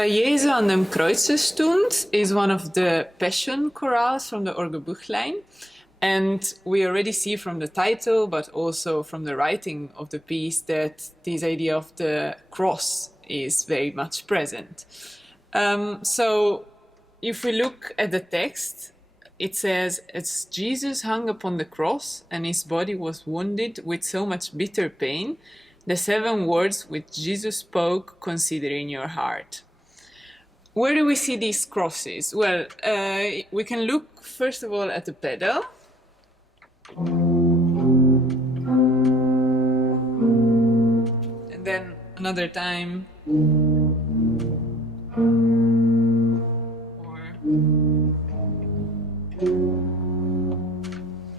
Da Jesu an dem Kreuze stund is one of the Passion chorales from the Orgelbuchlein. And we already see from the title, but also from the writing of the piece, that this idea of the cross is very much present. So if we look at the text, it says, "As Jesus hung upon the cross and his body was wounded with so much bitter pain, the 7 words which Jesus spoke, consider in your heart." Where do we see these crosses? Well, we can look first of all at the pedal. And then another time.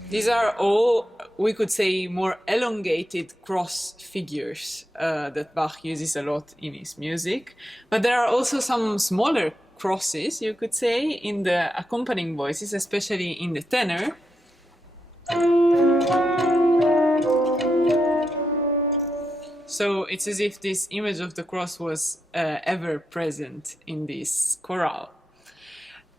These are all, we could say, more elongated cross figures that Bach uses a lot in his music. But there are also some smaller crosses, you could say, in the accompanying voices, especially in the tenor. So it's as if this image of the cross was ever present in this chorale.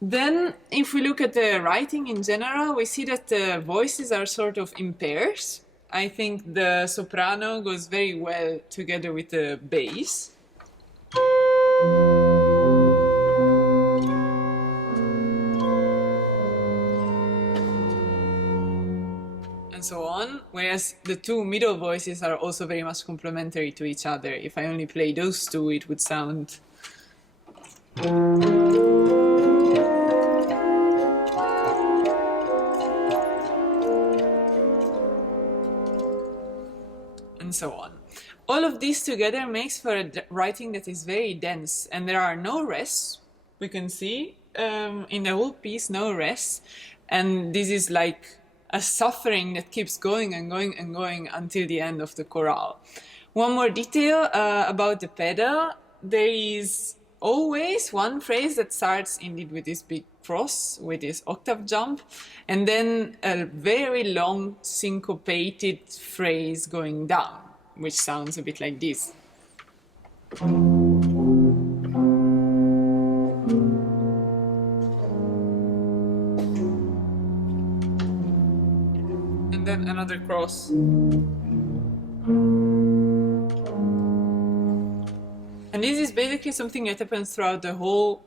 Then, if we look at the writing in general, we see that the voices are sort of in pairs. I think the soprano goes very well together with the bass. And so on, whereas the 2 middle voices are also very much complementary to each other. If I only play those 2, it would sound... and so on. All of this together makes for a writing that is very dense, and there are no rests. We can see in the whole piece no rests, and this is like a suffering that keeps going and going and going until the end of the chorale. One more detail about the pedal: there is always one phrase that starts indeed with this big cross, with this octave jump, and then a very long syncopated phrase going down, which sounds a bit like this. And then another cross. And this is basically something that happens throughout the whole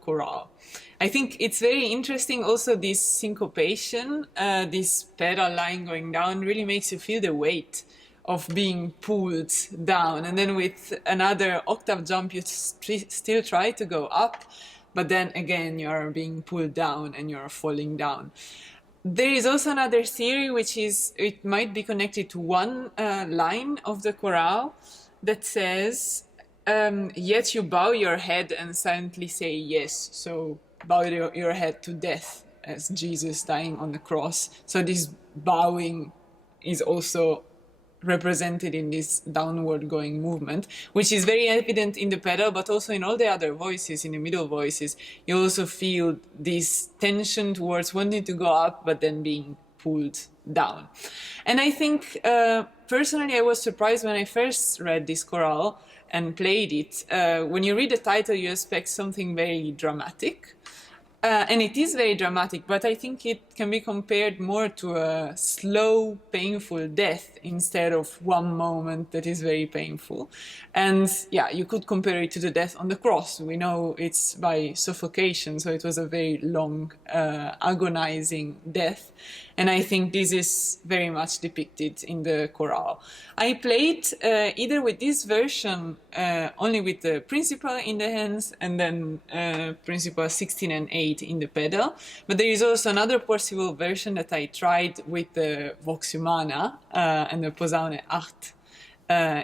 chorale. I think it's very interesting also, this syncopation, this pedal line going down really makes you feel the weight of being pulled down. And then with another octave jump, you still try to go up, but then again you're being pulled down and you're falling down. There is also another theory, which is, it might be connected to one line of the chorale that says, yet you bow your head and silently say yes. So bow your head to death, as Jesus dying on the cross. So this bowing is also represented in this downward going movement, which is very evident in the pedal, but also in all the other voices, in the middle voices. You also feel this tension towards wanting to go up, but then being pulled down. And I think, personally, I was surprised when I first read this chorale and played it. When you read the title, you expect something very dramatic. And it is very dramatic, but I think it can be compared more to a slow, painful death instead of one moment that is very painful. And yeah, you could compare it to the death on the cross. We know it's by suffocation, so it was a very long, agonizing death. And I think this is very much depicted in the chorale. I played either with this version, only with the principal in the hands, and then principal 16 and 8 in the pedal. But there is also another possible version that I tried with the Vox Humana and the Posaune 8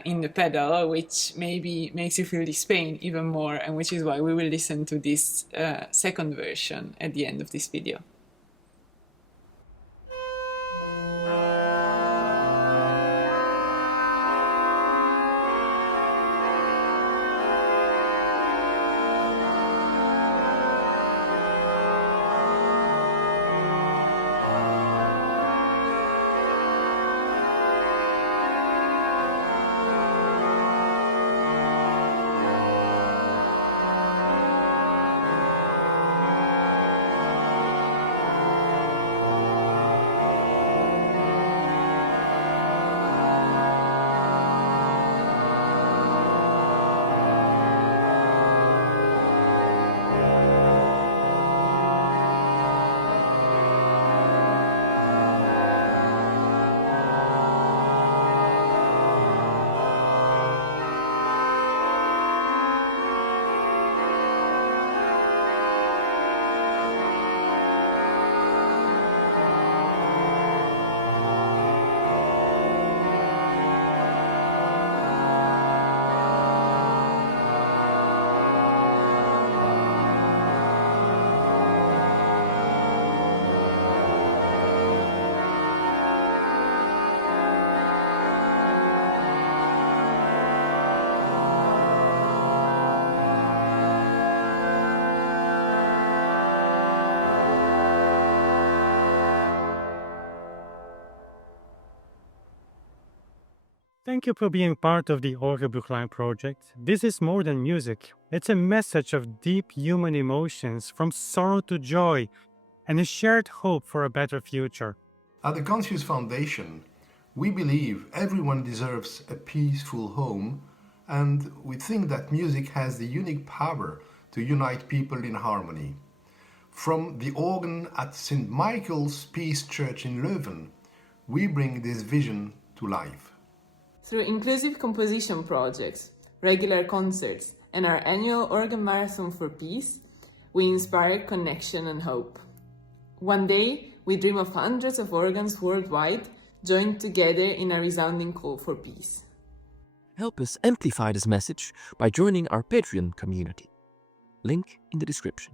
in the pedal, which maybe makes you feel this pain even more, and which is why we will listen to this second version at the end of this video. Thank you for being part of the Orgelbuchlein project. This is more than music. It's a message of deep human emotions, from sorrow to joy, and a shared hope for a better future. At the Conscious Foundation, we believe everyone deserves a peaceful home, and we think that music has the unique power to unite people in harmony. From the organ at St. Michael's Peace Church in Leuven, we bring this vision to life. Through inclusive composition projects, regular concerts, and our annual Organ Marathon for Peace, we inspire connection and hope. One day, we dream of hundreds of organs worldwide joined together in a resounding call for peace. Help us amplify this message by joining our Patreon community. Link in the description.